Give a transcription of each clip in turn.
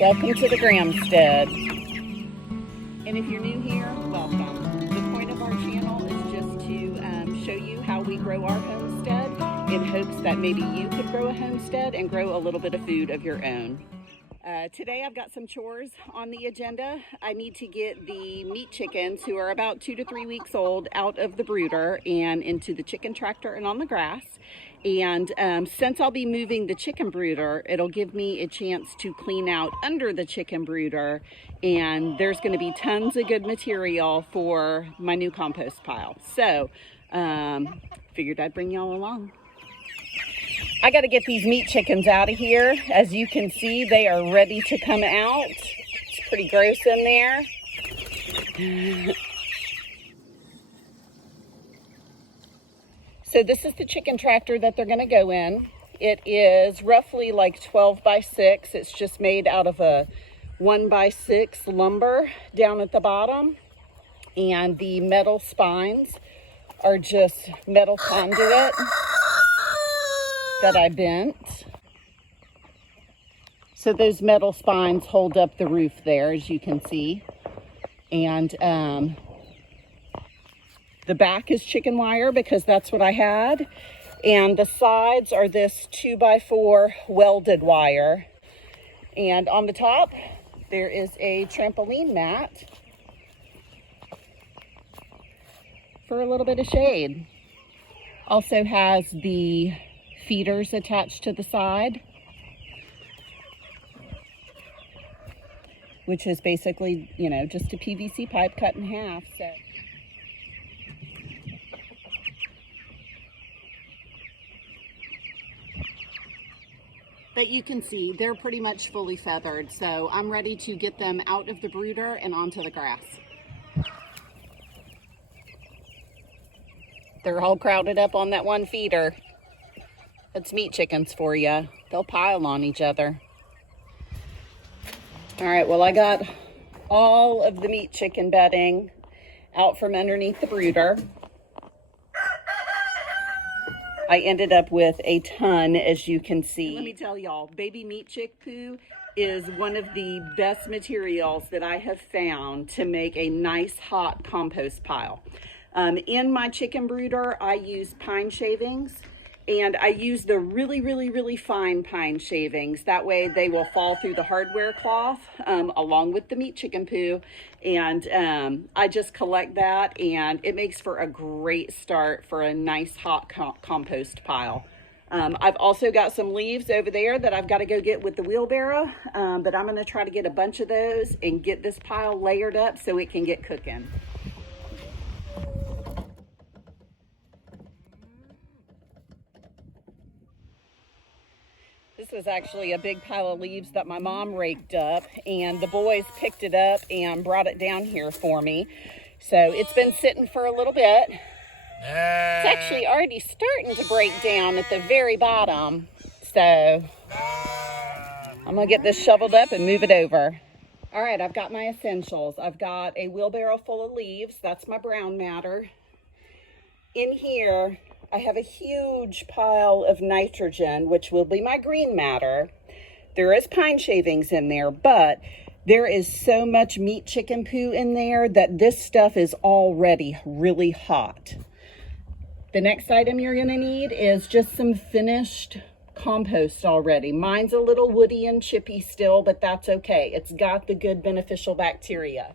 Welcome to the Gramstead. And if you're new here, welcome. The point of our channel is just to show you how we grow our homestead in hopes that maybe you could grow a homestead and grow a little bit of food of your own. Today I've got some chores on the agenda. I need to get the meat chickens, who are about 2 to 3 weeks old, out of the brooder and into the chicken tractor and on the grass. And since I'll be moving the chicken brooder, it'll give me a chance to clean out under the chicken brooder, and there's going to be tons of good material for my new compost pile. So figured I'd bring y'all along. I got to get these meat chickens out of here. As you can see, they are ready to come out. It's pretty gross in there. So this is the chicken tractor that they're going to go in. It is roughly like 12 by 6. It's just made out of a 1 by 6 lumber down at the bottom. And the metal spines are just metal conduit that I bent. So those metal spines hold up the roof there, as you can see. And the back is chicken wire because that's what I had. And the sides are this 2 by 4 welded wire. And on the top, there is a trampoline mat for a little bit of shade. Also has the feeders attached to the side, which is basically, you know, just a PVC pipe cut in half. So but you can see they're pretty much fully feathered, so I'm ready to get them out of the brooder and onto the grass. They're all crowded up on that one feeder. That's meat chickens for you. They'll pile on each other. All right, well, I got all of the meat chicken bedding out from underneath the brooder. I ended up with a ton, as you can see. Let me tell y'all, baby meat chick poo is one of the best materials that I have found to make a nice hot compost pile. In my chicken brooder, I use pine shavings. And I use the really fine pine shavings. That way they will fall through the hardware cloth along with the meat chicken poo. And I just collect that, and it makes for a great start for a nice hot compost pile. I've also got some leaves over there that I've got to go get with the wheelbarrow. But I'm going to try to get a bunch of those and get this pile layered up so it can get cooking. This was actually a big pile of leaves that my mom raked up, and the boys picked it up and brought it down here for me. So it's been sitting for a little bit. It's actually already starting to break down at the very bottom. So I'm gonna get this shoveled up and move it over. All right, I've got my essentials. I've got a wheelbarrow full of leaves. That's my brown matter. In here, I have a huge pile of nitrogen, which will be my green matter. There is pine shavings in there, but there is so much meat chicken poo in there that this stuff is already really hot. The next item you're gonna need is just some finished compost already. Mine's a little woody and chippy still, but that's okay. It's got the good beneficial bacteria.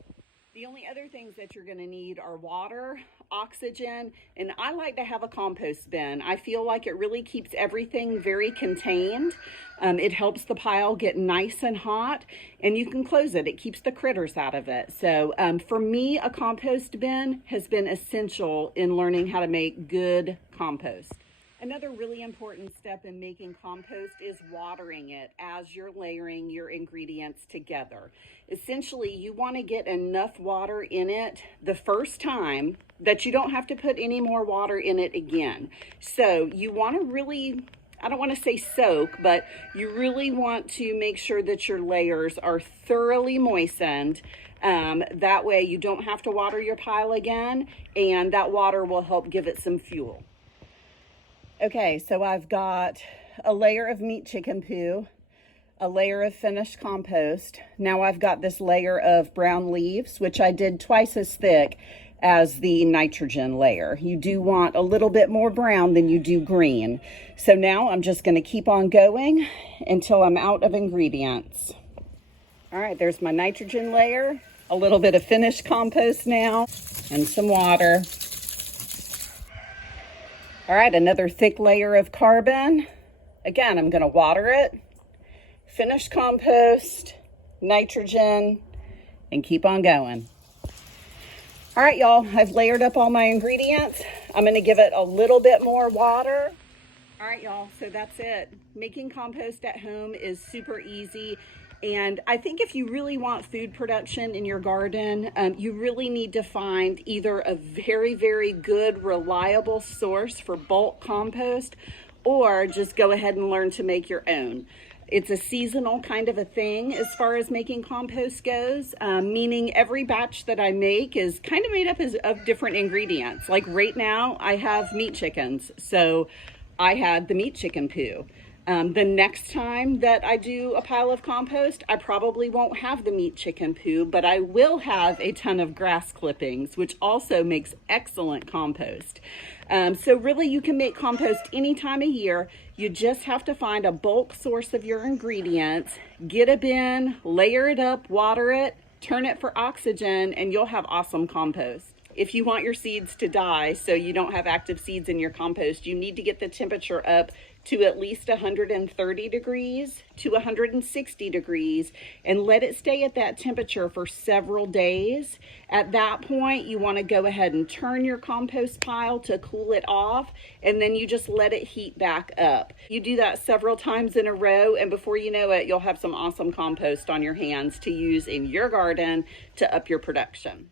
The only other things that you're going to need are water, oxygen, and I like to have a compost bin. I feel like it really keeps everything very contained. It helps the pile get nice and hot, and you can close it. It keeps the critters out of it. So for me, a compost bin has been essential in learning how to make good compost. Another really important step in making compost is watering it as you're layering your ingredients together. Essentially, you want to get enough water in it the first time that you don't have to put any more water in it again. So you want to really, I don't want to say soak, but you really want to make sure that your layers are thoroughly moistened. That way you don't have to water your pile again, and that water will help give it some fuel. Okay, so I've got a layer of meat chicken poo. a layer of finished compost. Now I've got this layer of brown leaves, which I did twice as thick as the nitrogen layer. You do want a little bit more brown than you do green. So now I'm just going to keep on going until I'm out of ingredients. All right, there's my nitrogen layer, a little bit of finished compost now, and some water. All right, another thick layer of carbon. Again, I'm going to water it, finished compost, nitrogen, and keep on going. All right, y'all, I've layered up all my ingredients. I'm going to give it a little bit more water. All right, y'all, so that's it. Making compost at home is super easy. And I think if you really want food production in your garden, you really need to find either a very, very good, reliable source for bulk compost, or just go ahead and learn to make your own. It's a seasonal kind of a thing as far as making compost goes, meaning every batch that I make is kind of made up of different ingredients. Like right now, I have meat chickens, so I had the meat chicken poo. The next time that I do a pile of compost, I probably won't have the meat chicken poo, but I will have a ton of grass clippings, which also makes excellent compost. So really you can make compost any time of year. You just have to find a bulk source of your ingredients, get a bin, layer it up, water it, turn it for oxygen, and you'll have awesome compost. If you want your seeds to die so you don't have active seeds in your compost, you need to get the temperature up to at least 130 degrees to 160 degrees and let it stay at that temperature for several days. At that point, you want to go ahead and turn your compost pile to cool it off, and then you just let it heat back up. You do that several times in a row, and before you know it, you'll have some awesome compost on your hands to use in your garden to up your production.